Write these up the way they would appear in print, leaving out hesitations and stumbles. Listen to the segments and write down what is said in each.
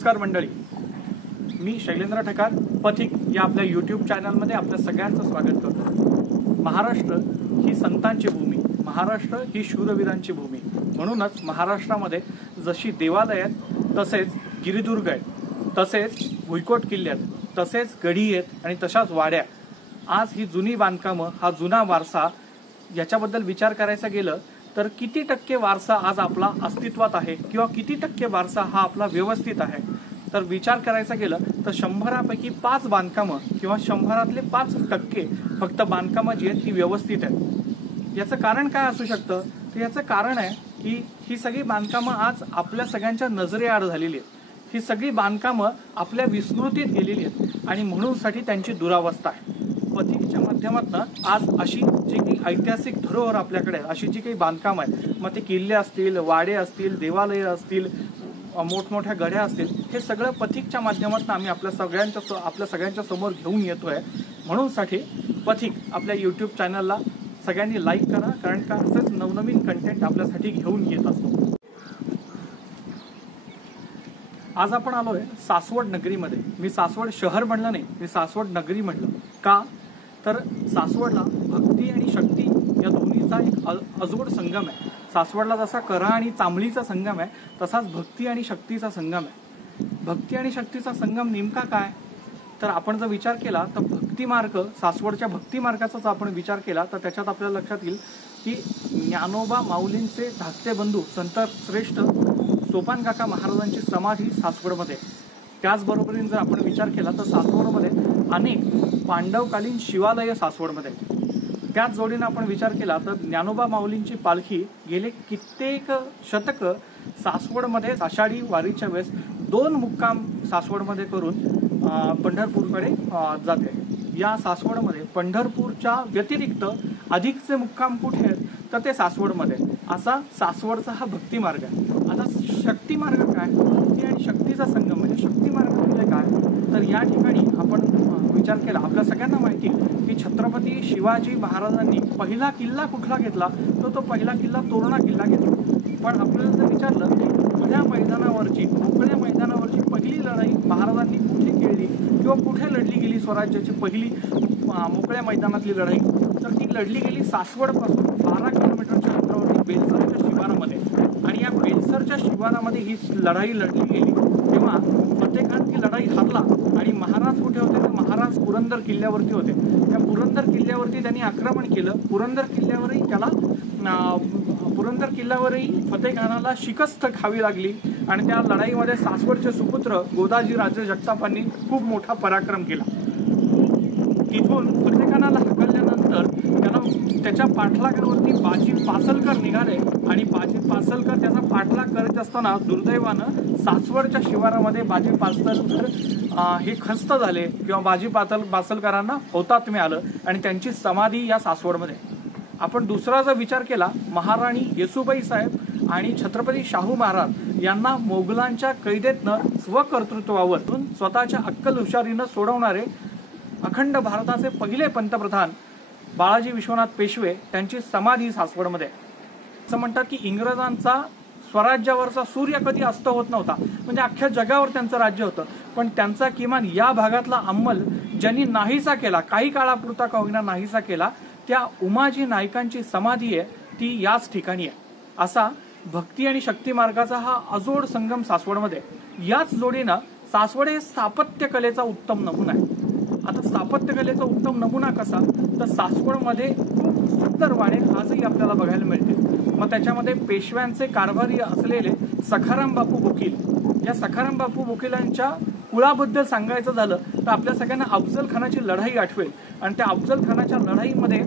नमस्कार मंडळी, मी शैलेंद्र ठकार पथिक या आपल्या यूट्यूब चॅनलमध्ये आपल्या सगळ्यांचं स्वागत करतो। महाराष्ट्र ही संतांची भूमी, महाराष्ट्र ही शूरवीरांची भूमी। म्हणूनच महाराष्ट्रामध्ये जशी देवालय आहेत, तसेच गिरिदुर्ग आहेत, तसेच भुईकोट किल्ले आहेत, तसेच गढी आहेत आणि तशाच वाड्या। आज ही जुनी बांधकामं, हा जुना वारसा याच्याबद्दल विचार करायचा गेलं तर किती टक्के वारसा आज आपला अस्तित्वात आहे किंवा किती टक्के वारसा हा आपला व्यवस्थित आहे, तर विचार करायचा गेलं तर 100पैकी 5 बांधकामं किंवा 100तले 5% फक्त बांधकामं जी आहेत ती व्यवस्थित आहेत। याचं कारण काय असू शकतं? तर याचं कारण आहे की ही सगळी बांधकामं आज आपल्या सगळ्यांच्या नजरेआड झालेली आहेत। ही सगळी बांधकामं आपल्या विस्मृतीत गेलेली आहेत आणि म्हणूनसाठी त्यांची दुरावस्था आहे। पथिकच्या माध्यमातून आज अशी जी काही ऐतिहासिक धरोहर आपल्याकडे आहे, अशी जी काही बांधकाम आहे, मग ते किल्ले असतील, वाडे असतील, देवालय असतील, मोठमोठ्या गढ्या असतील, हे सगळं पथिकच्या माध्यमातून आम्ही आपल्या सगळ्यांच्या समोर घेऊन येतोय। म्हणूनसाठी पथिक आपल्या यूट्यूब चॅनलला सगळ्यांनी लाईक करा, कारण का असंच नवनवीन कंटेंट आपल्यासाठी घेऊन येत असतो। आज आपण आलोय सासवड नगरीमध्ये। मी सासवड शहर म्हणलं नाही, मी सासवड नगरी म्हणलं। का तर सासवडला भक्ती आणि शक्ती या दोन्हीचा एक अजोड संगम आहे। सासवडला जसा करा आणि चांबलीचा संगम आहे, तसाच भक्ती आणि शक्तीचा संगम आहे। भक्ती आणि शक्तीचा संगम नेमका काय? तर आपण जर विचार केला तर भक्ती मार्ग, सासवडच्या भक्ती मार्गाचा जर आपण विचार केला तर त्याच्यात आपल्याला लक्षात येईल की ज्ञानोबा माऊलींचे धाकटे बंधू संत श्रेष्ठ सोपान काका महाराजांची समाधी सासवडमध्ये। त्याचबरोबरीने जर आपण विचार केला तर सासवडमध्ये अनेक पांडवकालीन शिवालय सासवडमध्ये। त्याच जोडीने आपण विचार केला तर ज्ञानोबा माऊलींची पालखी गेले कित्येक शतक सासवडमध्ये आषाढी वारीच्या वेळेस 2 मुक्काम सासवडमध्ये करून पंढरपूरकडे जाते। या सासवडमध्ये पंढरपूरच्या व्यतिरिक्त अधिकचे मुक्काम कुठे आहेत तर ते सासवडमध्ये। असा सासवडचा हा भक्ती मार्ग आहे। आता शक्ती मार्ग काय? भक्ती आणि शक्तीचा संगम म्हणजे शक्ती मार्ग म्हणजे काय? तर या ठिकाणी आपण विचार केला, आपल्या सगळ्यांना माहिती की छत्रपती शिवाजी महाराजांनी पहिला किल्ला कुठला घेतला तर तो पहिला किल्ला तोरणा किल्ला घेतला। पण आपल्याला जर विचारलं की मोकळ्या मैदानावरची पहिली लढाई महाराजांनी कुठे केली किंवा कुठे लढली गेली स्वराज्याची पहिली मोकळ्या मैदानातली लढाई, तर ती लढली गेली सासवडपासून 12 किलोमीटरच्या अंतरावरती बेलसरच्या शिवारामध्ये। आणि या बेलसरच्या शिवारामध्ये ही लढाई लढली गेली तेव्हा फतेखान ती लढाई हारला आणि महाराज कुठे होते तर महाराज पुरंदर किल्ल्यावरती होते। त्या पुरंदर किल्ल्यावरती त्यांनी आक्रमण केलं। पुरंदर किल्ल्यावरही फतेखानाला शिकस्त खावी लागली आणि त्या लढाईमध्ये सासवडचे सुपुत्र गोदाजी राजे जगतापांनी खूप मोठा पराक्रम केला। तिथून फतेखानाला हकलल्यानंतर त्याच्या पाठलागावरती बाजी पासलकर निघाले आणि बाजी पासलकर त्याचा पाठलाग करत असताना दुर्दैवानं सासवडच्या शिवारामध्ये बाजी पासलकर हे खस्त झाले किंवा बाजी पासलकरांना हुतात्म्य आलं आणि त्यांची समाधी या सासवडमध्ये। आपण दुसरा जर विचार केला, महाराणी येसूबाई साहेब आणि छत्रपती शाहू महाराज यांना मोगलांच्या कैदेतनं स्वकर्तृत्वावरून स्वतःच्या अक्कल हुशारीनं सोडवणारे अखंड भारताचे पहिले पंतप्रधान बाळाजी विश्वनाथ पेशवे त्यांची समाधी सासवडमध्ये। असं म्हणतात की इंग्रजांचा स्वराज्यावरचा सूर्य कधी अस्त होत नव्हता, म्हणजे अख्ख्या जगावर त्यांचं राज्य होतं, पण त्यांचा किमान या भागातला अंमल ज्यांनी नाहीसा केला, काही काळापुरता का होईना नाहीसा केला, त्या उमाजी नायकांची समाधी आहे ती याच ठिकाणी आहे। असा भक्ती आणि शक्ती मार्गाचा हा अजोड संगम सासवडमध्ये। याच जोडीनं सासवड हे स्थापत्य कलेचा उत्तम नमुना आहे। आता स्थापत्य कलेचा उत्तम नमुना कसा? तर सासवडमध्ये खूप सुंदर वाडे आजही आपल्याला बघायला मिळतील। मग त्याच्यामध्ये पेशव्यांचे कारभारी असलेले सखाराम बापू वकील, या सखाराम बापू वकिलांच्या कुळाबद्दल सांगायचं झालं तर आपल्या सगळ्यांना अफजल खानाची लढाई आठवेल आणि त्या अफजल खानाच्या लढाईमध्ये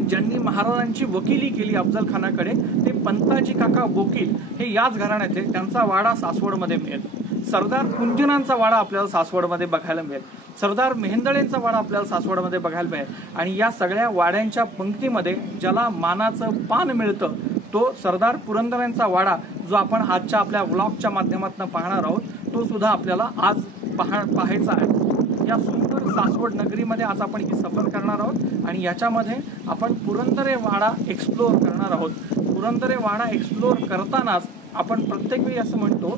ज्यांनी महाराजांची वकिली केली अफजल खानाकडे ते पंताजी काका वकील हे याच घराण्यातले। त्यांचा वाडा सासवडमध्ये मिळेल। सरदार कुंजनांचा वाडा आपल्याला सासवडमध्ये बघायला मिळेल। सरदार मेहेंदळेंचा वाडा आपल्याला सासवडमध्ये बघायला मिळेल। आणि या सगळ्या वाड्यांच्या पंक्तीमध्ये ज्याला मानाचं पान मिळतं तो सरदार पुरंदरेंचा वाडा, जो आपण आजच्या आपल्या व्लॉगच्या माध्यमातून पाहणार आहोत, तो सुद्धा आपल्याला आज पाहायचा आहे। या सुंदर सासवड नगरीमध्ये आज आपण ही सफर करणार आहोत आणि याच्यामध्ये आपण पुरंदरे वाडा एक्सप्लोर करणार आहोत। पुरंदरे वाडा एक्सप्लोर करतानाच आपण प्रत्येक वेळी असं म्हणतो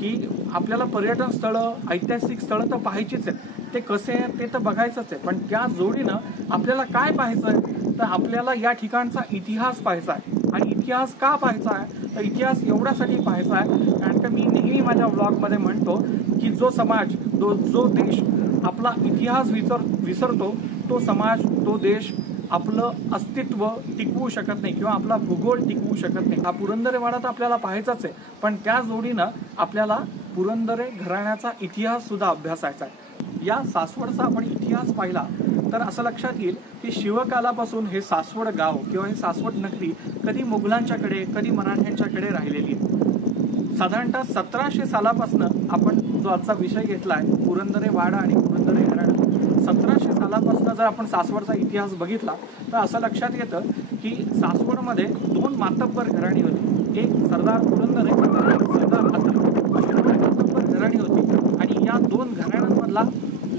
की आपल्याला पर्यटन स्थळं, ऐतिहासिक स्थळं तर पाहायचीच आहेत, ते कसे आहे ते तर बघायचंच आहे, पण त्या जोडीनं आपल्याला काय पाहायचं आहे, तर आपल्याला या ठिकाणचा इतिहास पाहायचा आहे. आणि इतिहास का पाहायचा आहे, तर इतिहास एवढ्यासाठी पाहायचा आहे कारण का मी नेहमी माझ्या व्लॉगमध्ये म्हणतो की जो समाज, जो देश आपला इतिहास विसरतो, तो समाज, तो देश आपलं अस्तित्व टिकवू शकत नाही किंवा आपला भूगोल टिकवू शकत नाही. हा पुरंदरे वाडा तर आपल्याला पाहायचाच आहे, पण त्या जोडीनं आपल्याला पुरंदरे घराण्याचा इतिहास सुद्धा अभ्यासायचा आहे. या सासवडचा आपण इतिहास पाहिला तर असं लक्षात येईल की शिवकालापासून हे सासवड गाव किंवा हे सासवड नगरी कधी मुघलांच्याकडे, कधी मराठ्यांच्याकडे राहिलेली आहे. साधारणतः 1700 सालापासून आपण जो आजचा विषय घेतलाय पुरंदरे वाडा आणि पुरंदरे घराणं, 1700 सालापासून जर आपण सासवडचा इतिहास बघितला तर असं लक्षात येतं की सासवडमध्ये 2 मातब्बर घराणी होती. एक सरदार पुरंदरे आणि सरदार अत्री अशी 2 मातब्बर घराणी होती. आणि या 2 घराण्यांमधला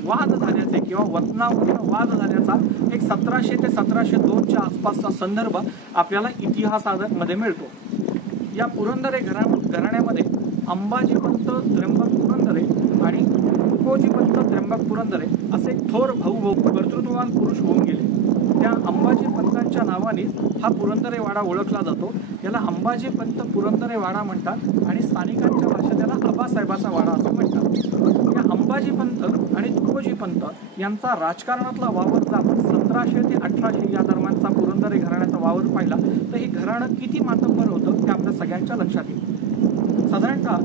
वाद झाल्याचे किंवा वतनावर वाद झाल्याचा एक 1700 ते 1702च्या आसपासचा संदर्भ आपल्याला इतिहासामध्ये मिळतो. या पुरंदरे घराण्यामध्ये अंबाजीपंत त्र्यंबक पुरंदरे आणि तुकोजीपंत त्र्यंबक पुरंदरे असे थोर भाऊ कर्तृत्ववान पुरुष होऊन गेले. त्या अंबाजीपंतांच्या नावाने हा पुरंदरे वाडा ओळखला जातो. याला अंबाजीपंत पुरंदरे वाडा म्हणतात आणि स्थानिकांच्या भाषेत त्याला आबासाहेबाचा वाडा असं म्हणतात. या अंबाजीपंत आणि तुकोजीपंत यांचा राजकारणातला वावर जर आपण 1700 ते 1800 या दरम्यानचा पुरंदरे घराण्याचा वावर पाहिला तर हे घराणं किती मातब्बर होतं ते आपल्या सगळ्यांच्या लक्षात येईल. साधारणतः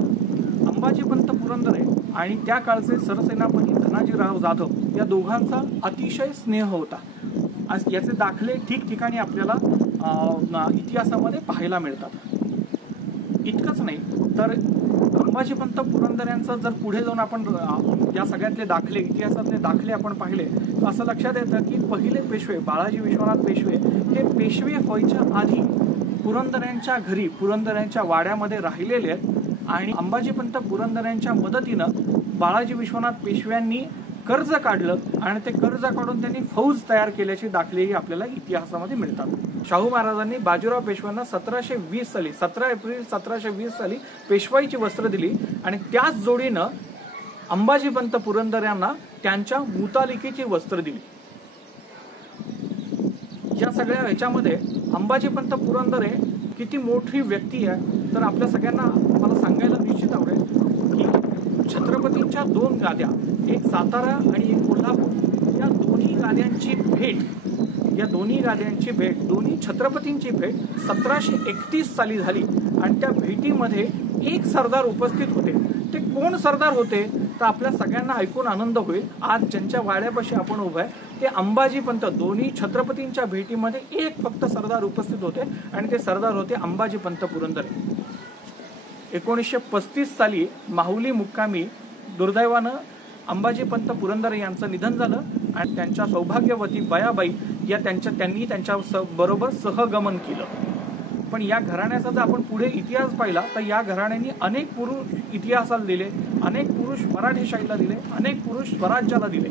अंबाजीपंत पुरंदरे आणि त्या काळचे सरसेनापती धनाजीराव जाधव या दोघांचा अतिशय स्नेह होता. याचे दाखले ठिकठिकाणी आपल्याला इतिहासामध्ये पाहायला मिळतात. इतकंच नाही तर अंबाजीपंत पुरंदऱ्यांचं जर पुढे जाऊन आपण या सगळ्यातले दाखले, इतिहासातले दाखले आपण पाहिले तर असं लक्षात येतं की पहिले पेशवे बाळाजी विश्वनाथ पेशवे हे पेशवे व्हायच्या आधी पुरंदऱ्यांच्या घरी, पुरंदऱ्यांच्या वाड्यामध्ये राहिलेले आहेत. आणि अंबाजीपंत पुरंदऱ्यांच्या मदतीनं बाळाजी विश्वनाथ पेशव्यांनी कर्ज काढलं आणि ते कर्ज काढून त्यांनी फौज तयार केल्याची दाखलेही आपल्याला इतिहासामध्ये मिळतात. शाहू महाराजांनी बाजीराव पेशव्यांना 1720 साली 17 एप्रिल 1720 साली पेशवाईची वस्त्र दिली आणि त्याच जोडीनं अंबाजीपंत पुरंदऱ्यांना त्यांच्या मुतालिकेची वस्त्र दिली. या सगळ्या ह्याच्यामध्ये अंबाजीपंत पुरंदरे किती मोठी व्यक्ती आहे तर आपल्या सगळ्यांना मला सांगायला निश्चित आवडेल की छत्रपतींच्या 2 गाद्या, एक सातारा आणि एक कोल्हापूर, या दोन्ही गाद्यांची भेट, दोन्ही छत्रपतींची भेट 1731 साली झाली. आणि त्या भेटीमध्ये एक सरदार उपस्थित होते. ते कोण सरदार होते तर आपल्या सगळ्यांना ऐकून आनंद होईल. आज ज्यांच्या वाड्यापाशी आपण उभं आहे ते अंबाजीपंत, दोन्ही छत्रपतींच्या भेटीमध्ये एक फक्त सरदार उपस्थित होते आणि ते सरदार होते अंबाजीपंत पुरंदरे. 1935 साली माहुली मुक्कामी दुर्दैवानं अंबाजीपंत पुरंदरे यांचं निधन झालं आणि त्यांच्या सौभाग्यवती बयाबाई या त्यांनी त्यांच्या बरोबर सहगमन केलं. पण या घराण्याचा जर आपण पुढे इतिहास पाहिला तर या घराण्याने अनेक पुरुष इतिहासाला दिले, अनेक पुरुष मराठेशाहीला दिले, अनेक पुरुष स्वराज्याला दिले.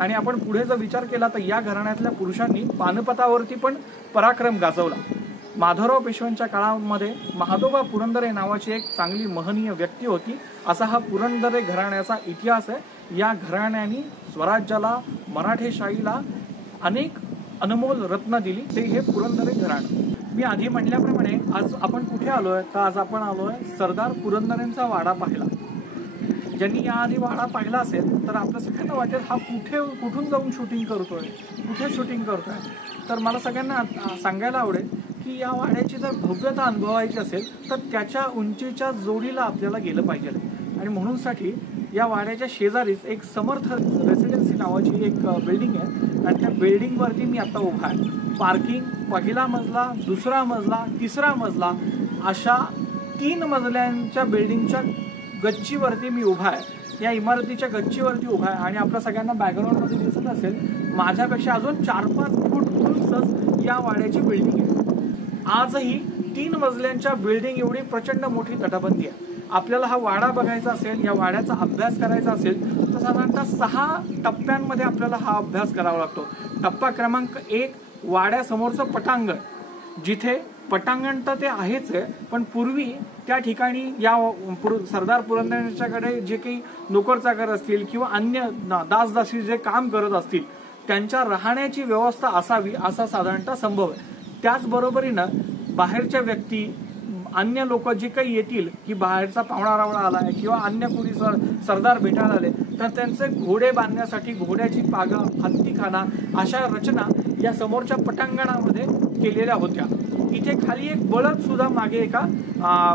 आणि आपण पुढे जर विचार केला तर या घराण्यातल्या पुरुषांनी पानपतावरती पण पराक्रम गाजवला. माधवराव पेशव्यांच्या काळामध्ये महादोबा पुरंदरे नावाची एक चांगली महनीय व्यक्ती होती. असा हा पुरंदरे घराण्याचा इतिहास आहे. या घराण्याने स्वराज्याला, मराठेशाहीला अनेक अनमोल रत्न दिली. ते हे पुरंदरे घराणं. मी आधी म्हटल्याप्रमाणे आज आपण कुठे आलोय तर आज आपण आलोय सरदार पुरंदरेंचा वाडा पाहिला. ज्यांनी याआधी वाडा पाहिला असेल तर आपल्या सगळ्यांना वाटेल हा कुठून जाऊन शूटिंग करतोय, कुठे शूटिंग करतोय. तर मला सगळ्यांना सांगायला आवडेल की या वाड्याची जर भव्यता अनुभवायची असेल तर त्याच्या उंचीच्या जोडीला आपल्याला गेलं पाहिजे. आणि म्हणूनसाठी या वाड्याच्या शेजारीच एक समर्थ रेसिडेन्सी नावाची एक बिल्डिंग आहे आणि त्या बिल्डिंगवरती मी आता उभा आहे. पार्किंग, पहिला मजला, दुसरा मजला, तिसरा मजला अशा 3 मजल्यांच्या बिल्डिंगच्या गच्चीवरती मी उभा आहे. या इमारतीच्या गच्चीवरती उभा आहे आणि आपल्या सगळ्यांना बॅकग्राऊंडमध्ये दिसत असेल माझ्यापेक्षा अजून 4-5 फूट उंच या वाड्याची बिल्डिंग आहे. आजही 3 मजल्यांच्या बिल्डिंग एवढी प्रचंड मोठी तटबंदी आहे. आपल्याला हा वाडा बघायचा असेल, या वाड्याचा अभ्यास करायचा असेल तर साधारणतः 6 टप्प्यांमध्ये आपल्याला हा अभ्यास करावा लागतो. टप्पा क्रमांक 1 वाड्यासमोरचं पटांगण, जिथे पटांगण तर ते आहेच आहे, पण पूर्वी त्या ठिकाणी या सरदार पुरंदरेंच्याकडे जे काही नोकरचाकर असतील किंवा अन्य दासदासी जे काम करत असतील त्यांच्या राहण्याची व्यवस्था असावी असा साधारणतः संभव आहे। त्याचबरोबरीनं बाहेरच्या व्यक्ती अन्य लोक जे काही येतील की बाहेरचा पाहुणा रावळा आलाय किंवा अन्य कुणी सरदार भेटायला आले तर त्यांचे घोडे बांधण्यासाठी घोड्याची पागा, हत्तीखाना अशा रचना या समोरच्या पटांगणामध्ये केलेल्या होत्या। इथे खाली एक बळद सुद्धा मागे एका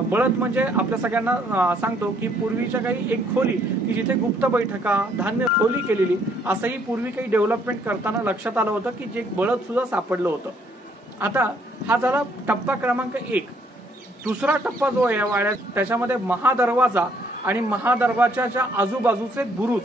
बळद म्हणजे आपल्या सगळ्यांना सांगतो की पूर्वीच्या काही एक खोली की जिथे गुप्त बैठका, धान्य खोली केलेली असंही पूर्वी काही डेव्हलपमेंट करताना लक्षात आलं होतं की जे बळद सुद्धा सापडलं होतं। आता हा झाला टप्पा क्रमांक 1। दुसरा टप्पा जो आहे या वाड्यात त्याच्यामध्ये महादरवाजा आणि महादरवाजाच्या आजूबाजूचे बुरुज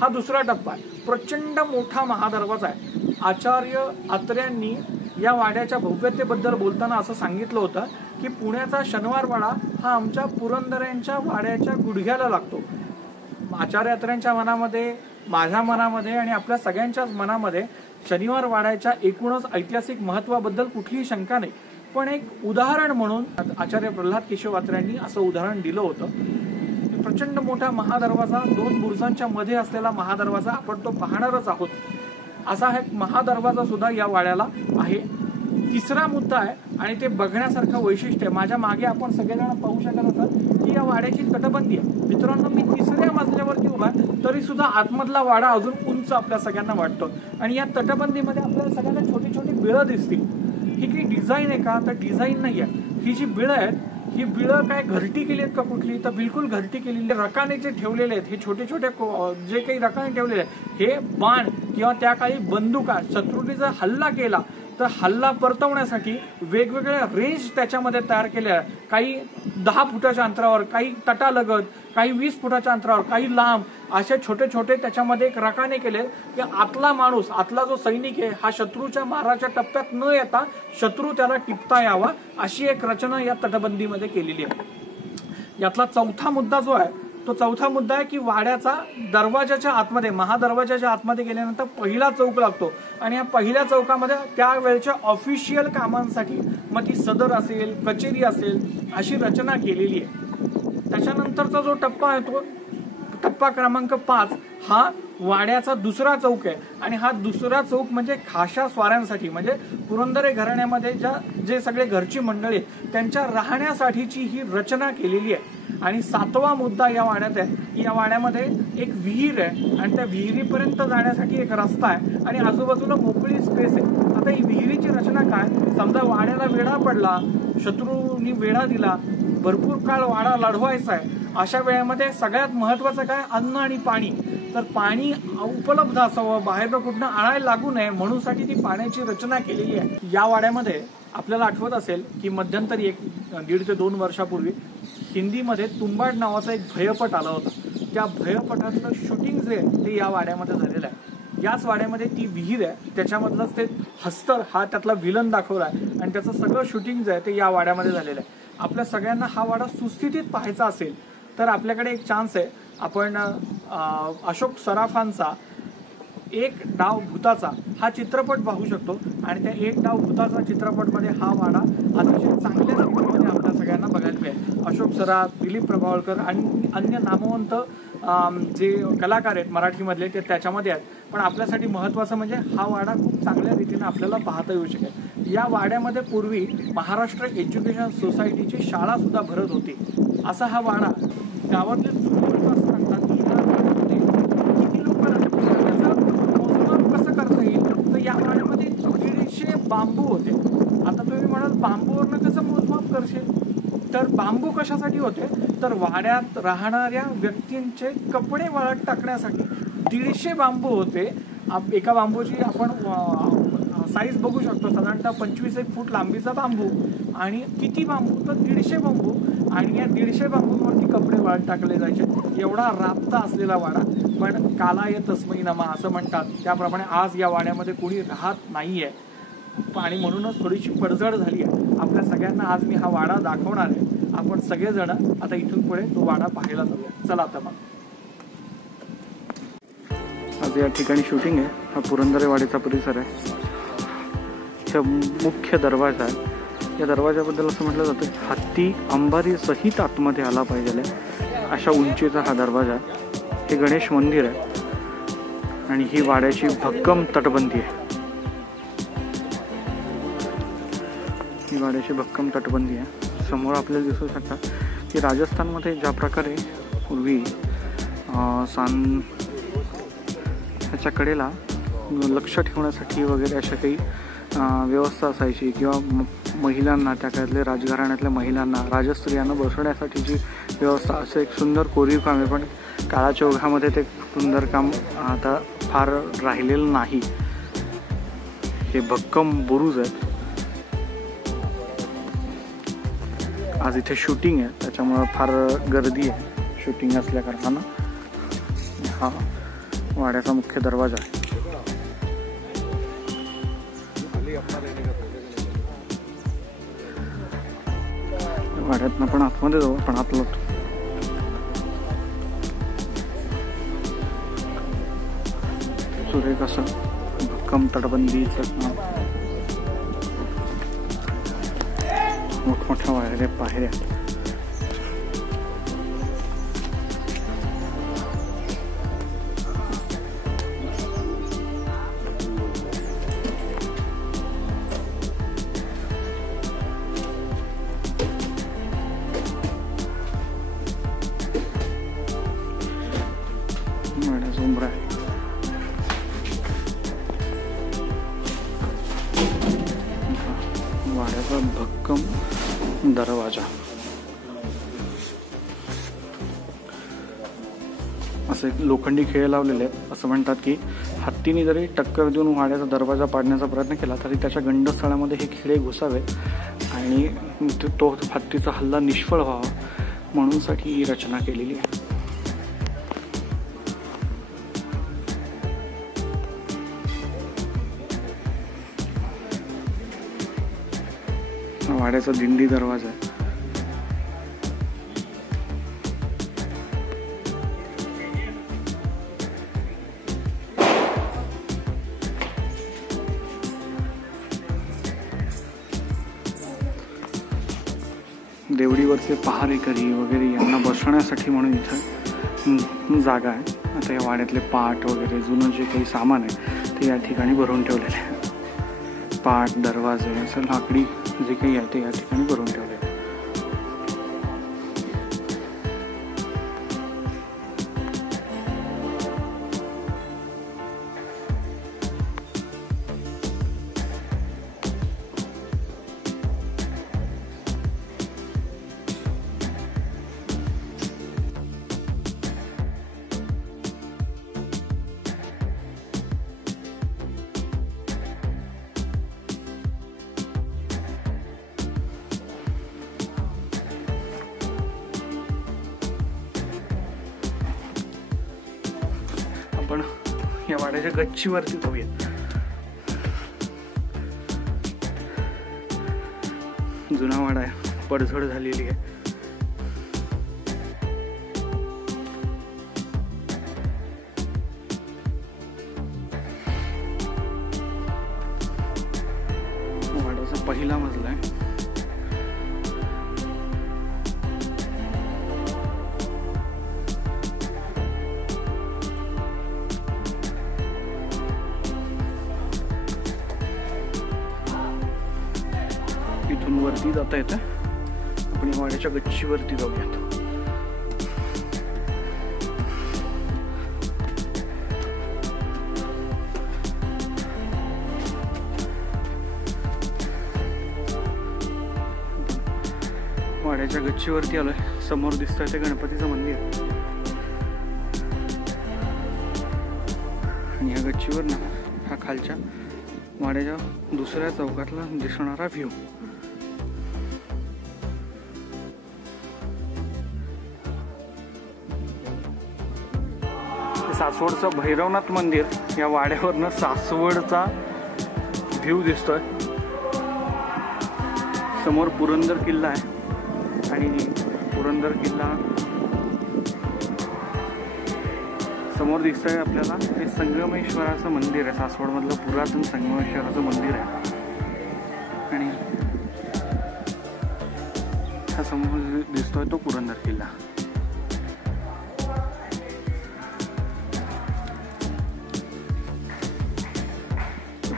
हा दुसरा टप्पा आहे। प्रचंड मोठा महादरवाजा आहे। आचार्य अत्र्यांनी या वाड्याच्या भव्यतेबद्दल बोलताना असं सांगितलं होतं की पुण्याचा शनिवारवाडा हा आमच्या पुरंदरेंच्या वाड्याच्या गुडघ्याला लागतो। आचार्य अत्र्यांच्या मनामध्ये, माझ्या मनामध्ये आणि आपल्या सगळ्यांच्याच मनामध्ये शनिवार वाड्याच्या एकूणच ऐतिहासिक महत्वाबद्दल कुठलीही शंका नाही, पण एक उदाहरण म्हणून आचार्य प्रल्हाद केशव अत्र्यांनी असं उदाहरण दिलं होतं। प्रचंड मोठा महादरवाजा, 2 बुरुजांच्या मध्ये असलेला महादरवाजा, आपण तो पाहणारच आहोत। असा हा महादरवाजा सुद्धा या वाड्याला आहे। तिसरा मुद्दा आहे आणि ते बघण्यासारखं वैशिष्ट्य आहे, माझ्या मागे आपण सगळेजण पाहू शकत असाल की या वाड्याची तटबंदी आहे। मित्रांनो, मी तिसऱ्या मजल्यावरती उभा आहे तरी सुद्धा आतमधला वाडा अजून उंच आपल्या सगळ्यांना वाटतो आणि या तटबंदीमध्ये आपल्याला सगळ्यांना छोटी छोटी बिळं दिसतील। ही काही डिझाईन आहे का? तर डिझाईन नाही आहे। ही जी बिळं आहेत ही बिळं काय घरटी केली आहेत का कुठली? तर बिलकुल घरटी केलेली रकाने जे ठेवलेले आहेत, हे छोटे छोटे जे काही रकाने ठेवलेले आहेत हे बाण किंवा त्या काळी बंदुका, शत्रूने जर हल्ला केला तर हल्ला परतवण्यासाठी वेगवेगळ्या रेंज त्याच्यामध्ये तयार केल्या आहेत। काही 10 फुटाच्या अंतरावर, काही तटालगत, काही 20 फुटाच्या अंतरावर, काही लांब, असे छोटे छोटे त्याच्यामध्ये एक रकाने केले की आतला माणूस, आतला जो सैनिक आहे हा शत्रूच्या माराच्या टप्प्यात न येता शत्रू त्याला टिपता यावा अशी एक रचना या तटबंदीमध्ये केलेली आहे। यातला चौथा मुद्दा जो आहे तो चौथा मुद्दा आहे की वाड्याचा दरवाजाच्या आतमध्ये, महादरवाजाच्या आतमध्ये गेल्यानंतर पहिला चौक लागतो आणि या पहिल्या चौकामध्ये त्यावेळच्या ऑफिशियल कामांसाठी मग ती सदर असेल, कचेरी असेल अशी रचना केलेली आहे। त्याच्यानंतरचा जो टप्पा आहे तो टप्पा क्रमांक 5 हा वाड्याचा दुसरा चौक आहे आणि हा दुसरा चौक म्हणजे खाशा स्वाऱ्यांसाठी, म्हणजे पुरंदरे घराण्यामध्ये जे सगळे घरची मंडळी त्यांच्या राहण्यासाठीची ही रचना केलेली आहे। आणि 7वा मुद्दा या वाड्यात आहे, या वाड्यामध्ये एक विहीर आहे आणि त्या विहिरीपर्यंत जाण्यासाठी एक रस्ता आहे आणि आजूबाजूला मोकळी स्पेस आहे। आता ही विहिरीची रचना काय, समजा वाड्याला वेढा पडला, शत्रूंनी वेढा दिला, भरपूर काळ वाडा लढवायचा आहे, अशा वेळेमध्ये सगळ्यात महत्वाचं काय, अन्न आणि पाणी। तर पाणी उपलब्ध असावं, बाहेर कुठनं आणायला लागू नये म्हणून साठी ती पाण्याची रचना केलेली आहे। या वाड्यामध्ये आपल्याला आठवत असेल की मध्यंतरी 1.5 ते 2 वर्षापूर्वी हिंदीमध्ये तुंबाड नावाचा एक भयपट आला होता। त्या भयपटातलं शूटिंग जे ते या वाड्यामध्ये झालेलं आहे। याच वाड्यामध्ये ती विहीर आहे, त्याच्यामधलंच ते हस्तर हा त्यातला विलन दाखवला आहे आणि त्याचं सगळं शूटिंग जे आहे ते या वाड्यामध्ये झालेलं आहे। आपल्या सगळ्यांना हा वाडा सुस्थितीत पाहायचा असेल तर आपल्याकडे एक चान्स आहे, आपण अशोक सराफांचा एक डाव भूताचा हा चित्रपट पाहू शकतो आणि त्या एक डाव भूताचा चित्रपटमध्ये हा वाडा अतिशय चांगल्या रीतीमध्ये आपल्या सगळ्यांना बघायला मिळेल। अशोक सराफ, दिलीप प्रभावळकर आणि अन्य नामवंत जे कलाकार आहेत मराठीमधले ते त्याच्यामध्ये आहेत, पण आपल्यासाठी महत्त्वाचं म्हणजे हा वाडा खूप चांगल्या रीतीने आपल्याला पाहता येऊ शकेल। या वाड्यामध्ये पूर्वी महाराष्ट्र एज्युकेशन सोसायटीची शाळा सुद्धा भरत होती। असा हा वाडा गावातले चुलत असतात की किती लोक मोजमाप कसं करता येईल, तर या वाड्यामध्ये 150 बांबू होते। आता तुम्ही म्हणाल बांबूवरनं कसं मोजमाप करशील, तर बांबू कशासाठी होते, तर वाड्यात राहणाऱ्या व्यक्तींचे कपडे वाळत टाकण्यासाठी 150 बांबू होते। एका बांबूची आपण साईज बघू शकतो, साधारणतः 25 फूट लांबीचा बांबू आणि किती बांबू, तर 150 बांबू आणि या 150 बांबूंवरती कपडे वाळत टाकले जायचे। एवढा राबता असलेला वाडा, पण कालाय तस्मै नमः असं म्हणतात त्याप्रमाणे आज या वाड्यामध्ये कोणी राहत नाहीये आणि म्हणूनच थोडीशी पडझड झाली आहे। आपल्या सगळ्यांना आज मी हा वाडा दाखवणार आहे, आपण सगळेजण आता इथून पुढे तो वाडा पाहायला जाऊया। चला आता मग आज या ठिकाणी शूटिंग आहे। हा पुरंदरे वाडीचा परिसर आहे, मुख्य दरवाजा आहे या दरवाजाबद्दल असं म्हटलं जातं की हत्ती अंबारी सहित आतमध्ये आला पाहिजे अशा उंचीचा हा दरवाजा आहे। हे गणेश मंदिर आहे आणि ही वाड्याची भक्कम तटबंदी आहे। ही वाड्याची भक्कम तटबंदी आहे। समोर आपल्याला दिसू शकतात की राजस्थानमध्ये ज्या प्रकारे पूर्वी ह्याच्या कडेला लक्ष ठेवण्यासाठी वगैरे अशा काही व्यवस्था असायची किंवा महिलांना त्या काळातल्या राजघराण्यातल्या महिलांना राजस्त्रियांना बसवण्यासाठी जी व्यवस्था असं एक सुंदर कोरीव काम आहे, पण काळाच्या ओघामध्ये ते सुंदर काम आता फार राहिलेलं नाही। हे भक्कम बुरुज आहेत। आज इथे शूटिंग आहे त्याच्यामुळे फार गर्दी आहे शूटिंग असल्या कारणानं। हा वाड्याचा मुख्य दरवाजा आहे। वाड्यातनं पण आतमध्ये जाऊ, पण आतलं सुरेख असं भक्कम तटबंदीचं मोठमोठ्या पायऱ्या उंबरा आहे। वाड्याचा भक्कम दरवाजा असे लोखंडी खिळे लावलेले आहेत। असं म्हणतात की हत्तीने जरी टक्कर देऊन वाड्याचा दरवाजा पाडण्याचा प्रयत्न केला तरी त्याच्या गंडस्थळामध्ये हे खिळे घुसावेत आणि तो हत्तीचा हल्ला निष्फळ व्हावा म्हणून साठी ही रचना केलेली आहे। वाड्याचा दिंडी दरवाजा आहे। देवडीवरचे पहारेकरी वगैरे यांना बसण्यासाठी म्हणून इथं जागा आहे। आता या वाड्यातले पाट वगैरे जुनं जे काही सामान आहे ते या ठिकाणी भरून ठेवलेले आहे। पाट दरवाजे असं लाकडी जे काही आहे ते या ठिकाणी भरून ठेवले आहे। आपण या वाड्याच्या गच्चीवरती जाऊयात। जुना वाडा आहे, पडझड झालेली आहे। वाड्याचा पहिला मजला आहे। इथून वरती जाता येतं। आपण या वाड्याच्या गच्चीवरती जाऊयात। वाड्याच्या गच्चीवरती आलोय। समोर दिसतंय ते गणपतीचं मंदिर आणि या गच्चीवर ना हा खालच्या वाड्याच्या दुसऱ्या चौकातला दिसणारा व्ह्यू। सासवडचं भैरवनाथ मंदिर या वाड्यावरनं सासवडचा व्ह्यू दिसतोय। समोर पुरंदर किल्ला आहे आणि पुरंदर किल्ला समोर दिसतंय आपल्याला। हे संगमेश्वराचं मंदिर आहे, सासवडमधलं पुरातन संगमेश्वराचं मंदिर आहे आणि दिसतोय तो पुरंदर किल्ला.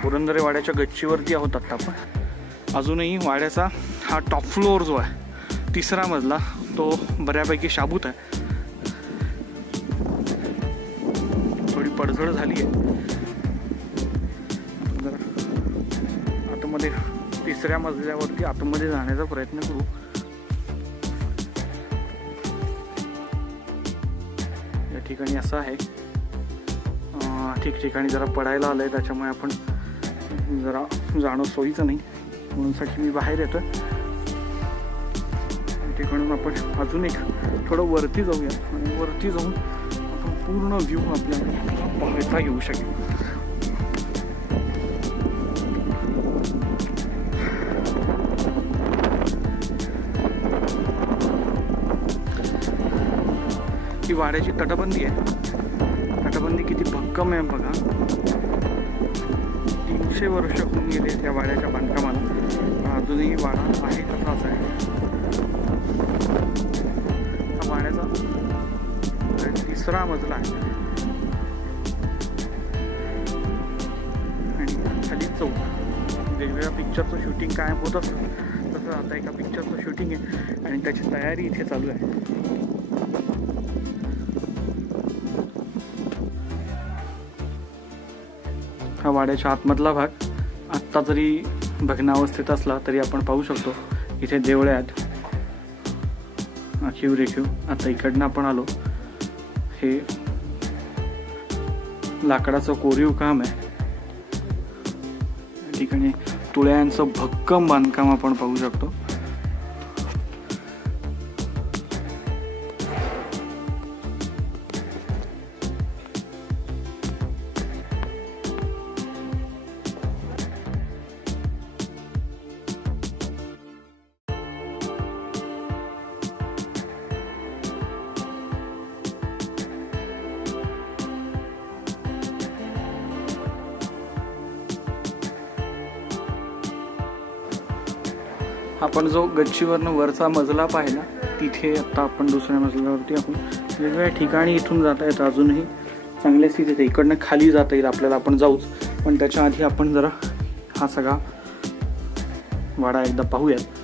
पुरंदर वाड्याच्या गच्चीवरती आहोत आता आपण. अजूनही वाड्याचा हा टॉप फ्लोअर जो आहे 3रा मजला तो बऱ्यापैकी शाबूत आहे. थोडी पडझड झाली आहे. आतमध्ये 3ऱ्या मजल्यावरती आतमध्ये जाण्याचा प्रयत्न करू. या ठिकाणी असं आहे, ठिकठिकाणी जरा पडायला आलंय, त्याच्यामुळे आपण जरा जाणं सोयीचं नाही, म्हणूनसाठी मी बाहेर येतोय. ठिकाणून आपण अजून एक थोडं वरती जाऊया आणि वरती जाऊन आपण पूर्ण व्ह्यू आपल्याला पाहता येऊ शकेल. ही वाड्याची तटबंदी आहे. तटबंदी किती भक्कम आहे बघा. 300 वर्ष होऊन गेले त्या वाड्याच्या बांधकामाला, अजूनही वाडा आहे तसाच आहे. हा वाड्याचा 3रा मजला आहे आणि खाली चौक. वेगवेगळ्या पिक्चरचं शूटिंग काय होत असतं तसं आता एका पिक्चरचं शूटिंग आहे आणि त्याची तयारी इथे चालू आहे. हा वाड्याच्या आतमधला भाग आत्ता जरी भग्नावस्थेत असला तरी आपण पाहू शकतो इथे देवळे आहेत आखीव रेखीव. आता इकडनं आपण आलो. हे लाकडाचं कोरीव काम आहे. या ठिकाणी तुळ्यांचं भक्कम बांधकाम आपण पाहू शकतो. आपण जो गच्चीवरनं वरचा मजला पाहिला तिथे आता आपण 2ऱ्या मजल्यावरती आहोत. वेगवेगळ्या ठिकाणी इथून जाता येतं. अजूनही चांगल्या स्थितीत इकडनं खाली जाता येईल आपल्याला, आपण जाऊच. पण त्याच्या आधी आपण जरा हा सगळा वाडा एकदा पाहूयात.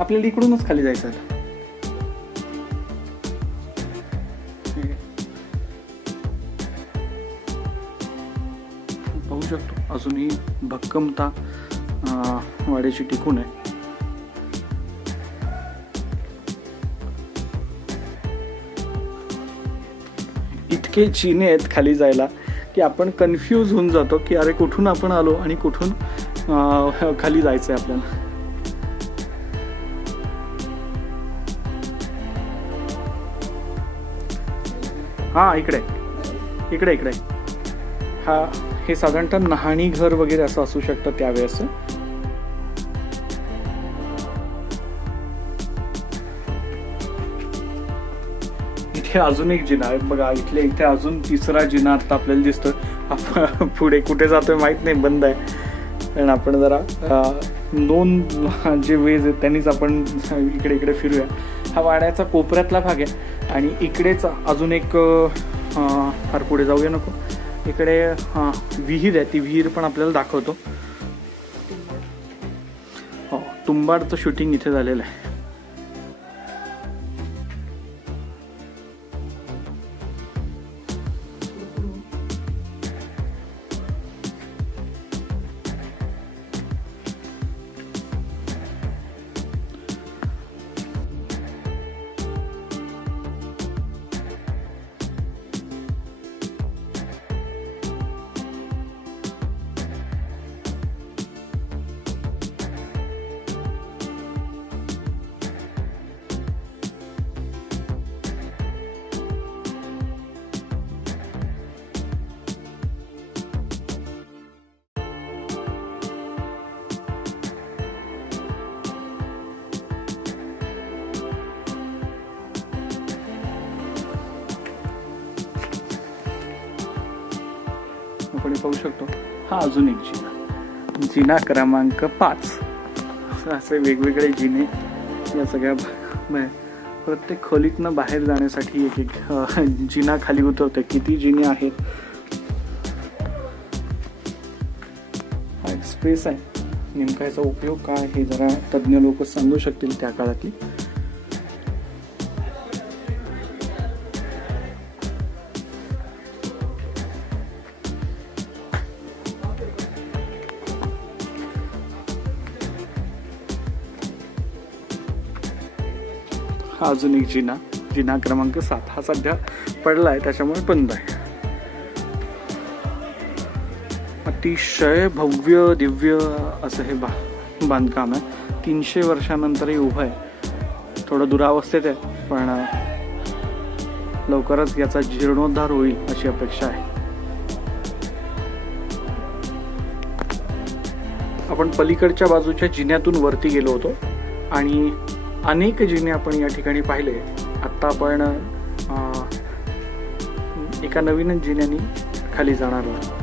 आपल्याला इकडूनच खाली जायचं आहे. पाहू शकतो अजूनही भक्कमता वाड्याची टिकून आहे. इतके चिने आहेत खाली जायला की आपण कन्फ्यूज होऊन जातो की अरे कुठून आपण आलो आणि कुठून खाली जायचंय आपल्याला. हा इकडे इकडे इकडे हा हे साधारणतः न्हाणी घर वगैरे असं असू शकतं त्यावेळेस. इथे अजून एक जिना आहे बघा. इथे अजून 3रा जिना आता आपल्याला दिसतोय. आपण पुढे कुठे जातोय माहित नाही, बंद आहे. कारण आपण जरा 2 जे वेज आहेत त्यांनीच आपण इकडे इकडे फिरूया. हा वाड्याचा कोपऱ्यातला भाग आहे आणि इकडेच अजून एक फार पुढे जाऊया नको, इकडे विहीर आहे. ती विहीर पण आपल्याला दाखवतो. हो, तुंबाडचं शूटिंग इथे झालेलं आहे. आपण पाहू शकतो हा अजून एक जिना, जिना क्रमांक 5. असे वेगवेगळे जिने या सगळ्या प्रत्येक खोलीतनं बाहेर जाण्यासाठी एक एक जिना खाली उतरते. किती जिने आहेत, हा एक्सप्रेस आहे. नेमका याचा उपयोग काय हे जरा तज्ज्ञ लोक सांगू शकतील त्या काळातली. हा अजून एक जिना, जिना क्रमांक 7. हा सध्या पडलाय त्याच्यामुळे बंद आहे. अतिशय भव्य दिव्य असं हे बांधकाम आहे. 300 वर्षानंतरही उभं आहे. थोडं दुरावस्थेत आहे पण लवकरच याचा जीर्णोद्धार होईल अशी अपेक्षा आहे. आपण पलीकडच्या बाजूच्या जिन्यातून वरती गेलो होतो आणि अनेक जिने आपण या ठिकाणी पाहिले. आत्ता आपण एका नवीन जिन्याने खाली जाणार आहोत.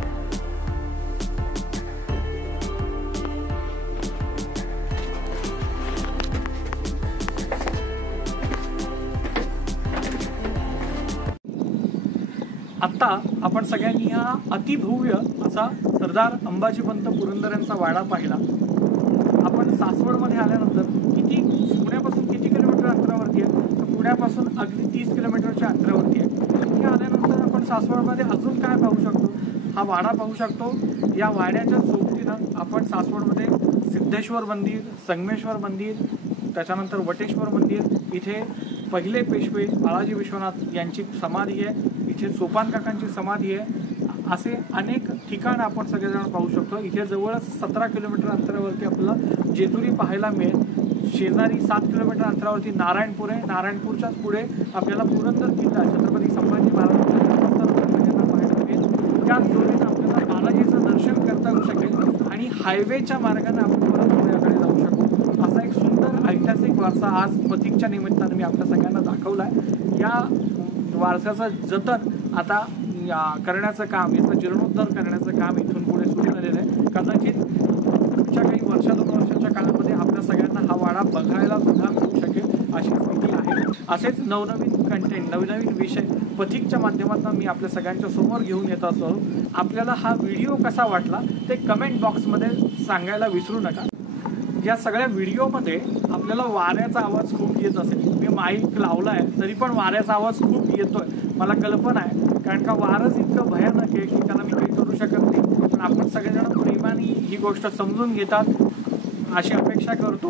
आत्ता आपण सगळ्यांनी हा अतिभव्य असा सरदार अंबाजीपंत पुरंदर यांचा वाडा पाहिला. आपण सासवडमध्ये आल्यानंतर पुण्यापासून किती किलोमीटर अंतरावरती आहे, तर पुण्यापासून अगदी 30 किलोमीटरच्या अंतरावरती आहे. इथे आल्यानंतर आपण सासवडमध्ये अजून काय पाहू शकतो, हा वाडा पाहू शकतो. या वाड्याच्या सोबतीनं आपण सासवडमध्ये सिद्धेश्वर मंदिर, संगमेश्वर मंदिर, त्याच्यानंतर वटेश्वर मंदिर, इथे पहिले पेशवे बाळाजी विश्वनाथ यांची समाधी आहे, इथे सोपान काकांची समाधी आहे. असे अनेक ठिकाण आपण सगळेजण पाहू शकतो. इथे जवळच 17 किलोमीटर अंतरावरती आपल्याला जेजुरी पाहायला मिळेल. शेजारी 7 किलोमीटर अंतरावरती नारायणपूर आहे. नारायणपूरच्याच पुढे आपल्याला पुरंदर किल्ला छत्रपती संभाजी महाराजांचा सगळ्यांना पाहायला मिळेल. त्याच जोडीनं आपल्याला बालाजीचं दर्शन करता येऊ शकेल आणि हायवेच्या मार्गाने आपण परत पुण्याकडे जाऊ शकतो. असा एक सुंदर ऐतिहासिक वारसा आज पथिकच्या निमित्तानं मी आपल्या सगळ्यांना दाखवला आहे. या वारसाचं जतन आता करण्याचं काम, याचं जीर्णोद्धार करण्याचं काम इथून पुढे सुरू झालेलं आहे. कदाचित पुढच्या काही वर्षा 2 वर्षाच्या काळामध्ये आपल्या सगळ्यांना हा वाडा बघायला सुद्धा मिळू शकेल अशी स्थिती आहे. असेच नवनवीन कंटेंट, नवनवीन विषय पथिकच्या माध्यमातून मी आपल्या सगळ्यांच्या समोर घेऊन येत असतो. आपल्याला हा व्हिडिओ कसा वाटला ते कमेंट बॉक्समध्ये सांगायला विसरू नका. या सगळ्या व्हिडिओमध्ये आपल्याला वाऱ्याचा आवाज खूप येत असेल. मी माईक लावला आहे तरी पण वाऱ्याचा आवाज खूप येतोय, मला कल्पना आहे. कारण का वारंच इतकं भयानक आहे की त्याला मी काही करू शकत नाही. पण आपण सगळेजण प्रेमाने ही गोष्ट समजून घेतात अशी अपेक्षा करतो.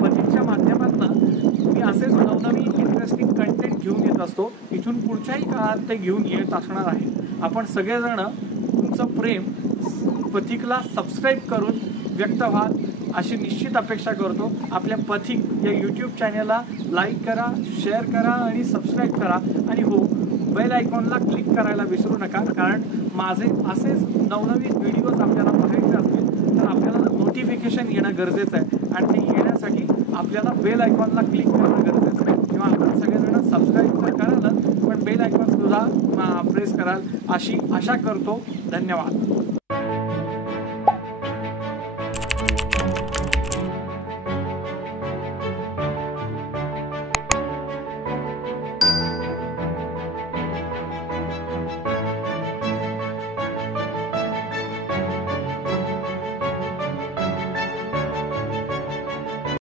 पथिकच्या माध्यमातून मी असेच नवनवीन इंटरेस्टिंग कंटेंट घेऊन येत असतो. इथून पुढच्याही काळात ते घेऊन येत असणार आहे. आपण सगळेजण तुमचं प्रेम पथिकला सबस्क्राईब करून व्यक्त व्हा अशी निश्चित अपेक्षा करतो. आपल्या पथिक या यूट्यूब चॅनलला लाईक करा, शेअर करा आणि सबस्क्राईब करा. आणि हो, बेल आयकॉनला क्लिक करायला विसरू नका. कारण माझे असेच नवनवीन व्हिडिओज आपल्याला पाहायचे असतील तर आपल्याला नोटिफिकेशन येणं गरजेचं आहे. आणि ते येण्यासाठी आपल्याला बेल आयकॉनला क्लिक करणं गरजेचं आहे. किंवा आपण सगळेजण सबस्क्राईब तर करालच पण बेल आयकॉन सुद्धा प्रेस कराल अशी आशा करतो. धन्यवाद.